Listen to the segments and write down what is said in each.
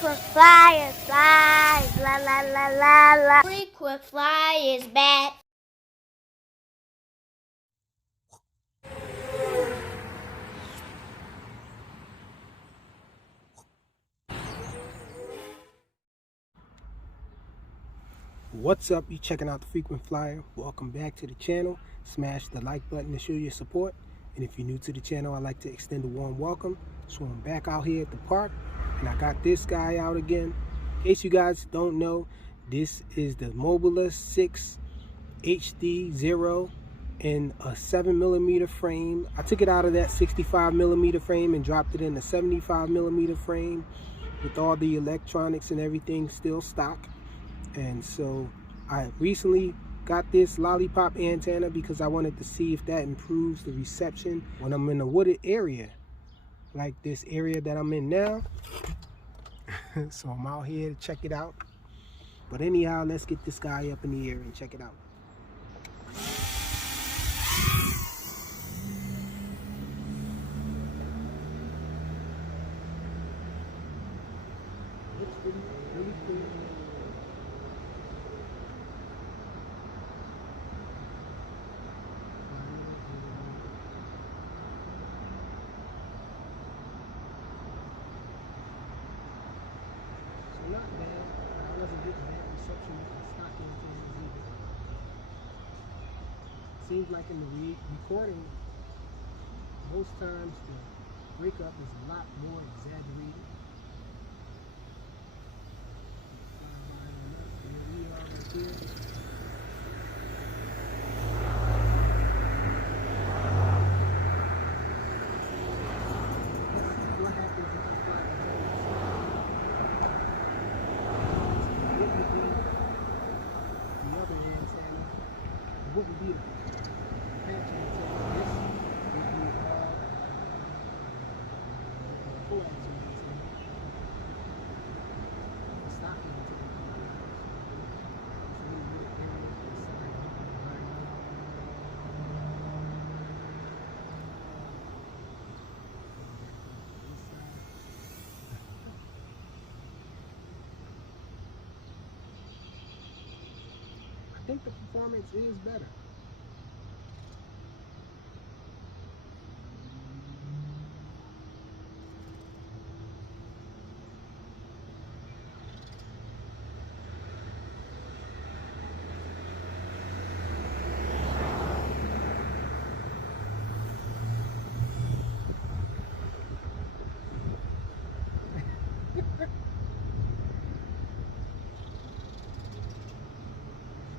Frequent flyer flies, la la la la la. Frequent flyers back. What's up? You checking out the Frequent Flyer. Welcome back to the channel. Smash the like button to show your support. And if you're new to the channel, I'd like to extend a warm welcome. So I'm back out here at the park, and I got this guy out again. In case you guys don't know, this is the Mobula 6 HDZero in a 7mm frame. I took it out of that 65mm frame and dropped it in a 75mm frame with all the electronics and everything still stock. And so I recently got this Lollipop antenna because I wanted to see if that improves the reception when I'm in a wooded area like this area that I'm in now. So I'm out here to check it out. But anyhow, let's get this guy up in the air and check it out. Looks really clear. Not bad, but I wasn't getting bad reception with the stock antennas either. Seems like in the recording, most times the breakup is a lot more exaggerated. Here we are right here. Let's see what happens if you fly the whole. The other antenna, what would be the patch antenna? This would be full action antenna. The stock antenna. I think the performance is better.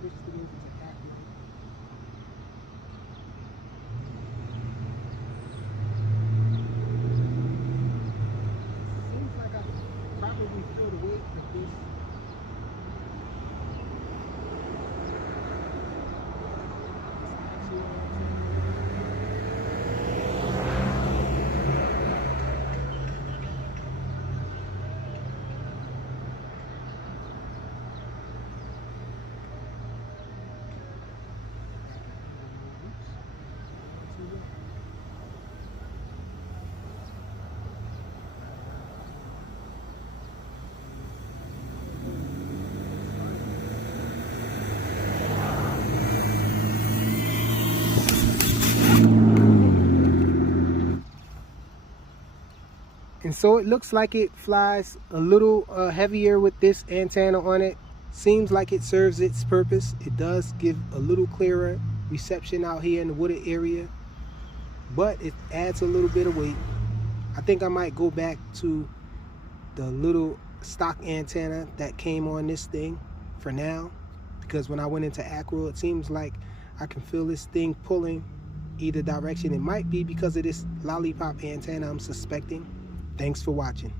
Switch the music to act mode. Seems like I probably feel the weight of this. And so it looks like it flies a little heavier with this antenna on it. Seems like it serves its purpose. It does give a little clearer reception out here in the wooded area, but it adds a little bit of weight. I think I might go back to the little stock antenna that came on this thing for now, because when I went into acro, it seems like I can feel this thing pulling either direction. It might be because of this Lollipop antenna, I'm suspecting. Thanks for watching.